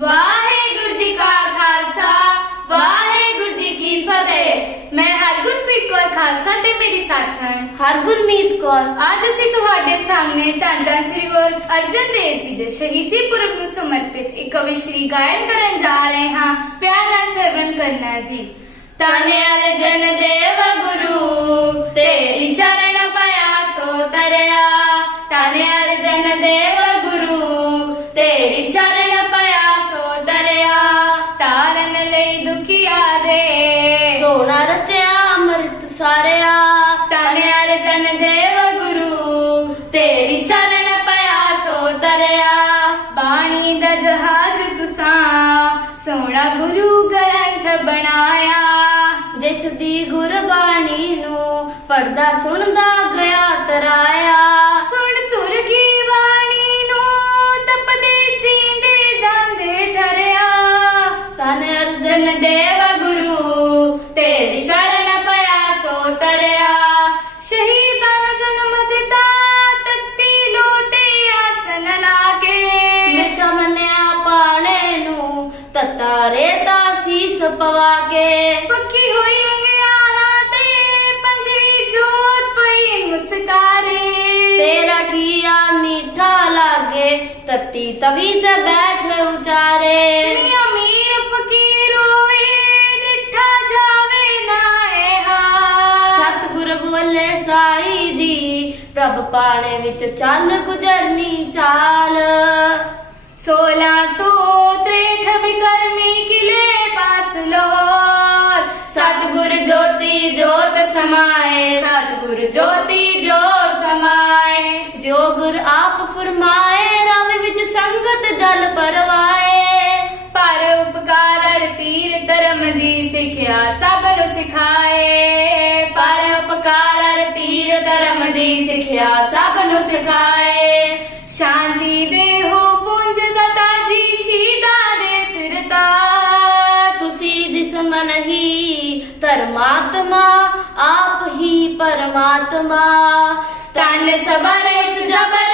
ਵਾਹਿਗੁਰੂ ਜੀ ਕਾ ਖਾਲਸਾ ਵਾਹਿਗੁਰੂ ਜੀ ਕੀ ਫਤਿਹ। ਮੈਂ ਹਰਗੁਰਪ੍ਰੀਤ ਕੌਰ ਖਾਲਸਾ ਤੇ ਮੇਰੀ ਸਾਥਣ ਹਰਗੁਰਮੀਤ ਕੌਰ। ਅੱਜ ਅਸੀਂ ਤੁਹਾਡੇ ਸਾਹਮਣੇ ਧੰਨ ਧੰਨ ਸ੍ਰੀ ਗੁਰੂ ਅਰਜਨ ਦੇਵ ਜੀ ਦੇ ਸ਼ਹੀਦੀ ਪੁਰਬ ਨੂੰ ਸਮਰਪਿਤ ਇੱਕ ਕਵਿਸ਼ਰੀ ਗਾਇਨ ਕਰਨ ਜਾ ਰਹੇ ਹਾਂ। ਪਿਆਰ ਨਾਲ ਸਰਵਨ ਕਰਨਾ ਜੀ। ਤਨ ਅਰਜਨ ਦੇਵ ਗੁਰੂ ਤੇਰੀ ਸ਼ਰਨ ਪਿਆ ਸੋ ਤਰਿਆ। ਤਨ ਅਰਜਨ ਦੇਵ ਗੁਰੂ ਤੇਰੀ ਸ਼ਰਨ ਰਚਿਆ ਅੰਮ੍ਰਿਤ ਸਾਰਿਆ। ਤਨ ਅਰਜਨ ਦੇਵ ਗੁਰੂ, ਤੇਰੀ ਸ਼ਰਨ ਪਿਆ ਸੋ ਤਰਿਆ। ਬਾਣੀ ਦਾ ਜਹਾਜ਼ ਤੁਸਾਂ, ਸੋਹਣਾ ਗੁਰੂ ਗ੍ਰੰਥ ਬਣਾਇਆ। ਜਿਸ ਦੀ ਗੁਰਬਾਣੀ ਨੂੰ ਪੜਦਾ ਸੁਣਦਾ, ਗਿਆ ਤਰਾਇਆ। ਨੂੰ ਤਤਾਰੇ ਦਾ ਸੀਸ ਪਵਾ ਕੇ। ਪੱਕੀ ਹੋਈ ਅੰਗਿਆਰਾਂ ਤੇ ਪੰਜਵੀਂ ਜੋਤ ਪਈ ਮੁਸਕਾਰੇ। ਤੇਰਾ ਕੀਆ ਮੀਠਾ ਲਾਗੇ ਤਤੀ ਤਵੀ ਤੇ ਬੈਠ ਉਚਾਰੇ। ਮੀਆਂ ਮੀਰ ਫਕੀਰ ਹੋਏ ਡਿਠਾ ਜਾਵੇ ਨਾ ਇਹ ਸਤਿਗੁਰ ਬੋਲੇ ਸਾਈ ਜੀ ਪ੍ਰਭ ਪਾਣੇ ਵਿੱਚ ਚੱਲ ਗੁਜਰਨੀ ਚਾਲ। 1663 ਸਮਾਏ, ਸਤਗੁਰ ਜੋਤੀ ਜੋਤ ਸਮਾਏ, ਜੋ ਗੁਰ ਆਪ ਫਰਮਾਏ, ਰਵ ਵਿੱਚ ਸੰਗਤ ਜਲ ਪਰਵਾਏ ਪਰ ਉਪਕਾਰ ਅਰ ਤੀਰ ਧਰਮ ਦੀ ਸਿੱਖਿਆ ਸਭ ਨੂੰ ਸਿਖਾਏ। ਪਰ ਉਪਕਾਰ ਅਰ ਤੀਰ ਧਰਮ ਦੀ ਸਿੱਖਿਆ ਸਭ ਨੂੰ ਸਿਖਾਏ। ਸ਼ਾਂਤੀ ਦੇ ਹੋ ਪੁੰਜ ਦਤਾ ਜੀ, ਸ਼ੀਦਾ ਦੇ ਸਿਰਤਾ ਤੁਸੀਂ ਜਿਸਮ ਨਹੀਂ ਧਰਮਾਤਮਾ ਆਪ ਹੀ ਪਰਮਾਤਮਾ ਤਨ ਸਬਰ ਇਸ ਜਬਰ